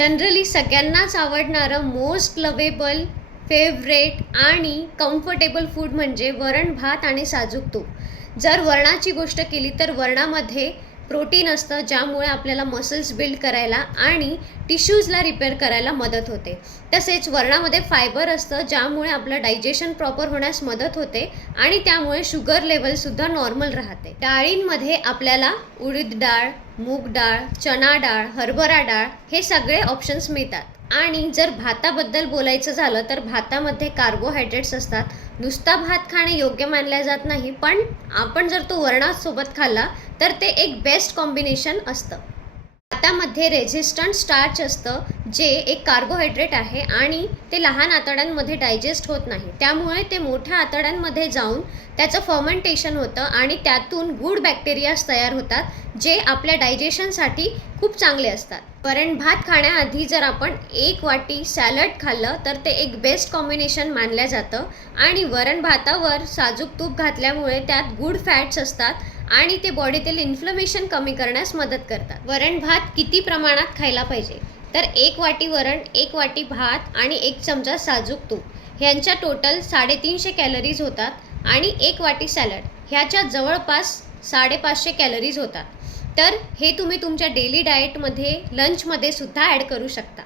Generally सगळ्यांनाच आवडणारं most lovable, favourite आणि कम्फर्टेबल फूड म्हणजे वरण भात आणि साजूक तूप. जर वरणाची गोष्ट केली तर वरणामध्ये प्रोटीन असतं, ज्यामुळे आपल्याला मसल्स बिल्ड करायला आणि टिश्यूजला रिपेअर करायला मदत होते. तसेच वरणामध्ये फायबर असतं, ज्यामुळे आपलं डायजेशन प्रॉपर होण्यास मदत होते आणि त्यामुळे शुगर लेवलसुद्धा नॉर्मल राहते. डाळींमध्ये आपल्याला उडीद डाळ, मूग डाळ, चणा डाळ, हरभरा डाळ हे सगळे ऑप्शन्स मिळतात. आणि जर भाताबद्दल बोलायचं झालं तर भातामध्ये कार्बोहायड्रेट्स असतात. नुसता भात खाणे योग्य मानल्या जात नाही, पण आपण जर तो वरणासोबत खाल्ला तर ते एक बेस्ट कॉम्बिनेशन असतं. भातामध्ये रेझिस्टंट स्टार्च असतं, जे एक कार्बोहायड्रेट आहे आणि ते लहान आतड्यांमध्ये डायजेस्ट होत नाही. त्यामुळे ते मोठ्या आतड्यांमध्ये जाऊन त्याचं फर्मेंटेशन होतं आणि त्यातून गुड बॅक्टेरियाज तयार होतात, जे आपल्या डायजेशनसाठी खूप चांगले असतात. वरण भात खाण्याआधी जर आपण 1 वाटी सॅलड खाल्लं तर ते एक बेस्ट कॉम्बिनेशन मानलं जातं. आणि वरण भातावर साजूक तूप घातल्यामुळे त्यात गुड फॅट्स असतात आणि ते बॉडीतील इन्फ्लमेशन कमी करण्यास मदत करतात. वरण भात किती प्रमाणात खायला पाहिजे? तर 1 वाटी वरण, 1 वाटी भात आणि 1 चमचा साजूक तूप ह्यांच्या टोटल 350 कॅलरीज होतात आणि 1 वाटी सॅलड ह्याच्या जवळपास 550 कॅलरीज होतात. तर हे तुम्ही तुमच्या डेली डाएटमध्ये लंचमध्ये सुद्धा ॲड करू शकता.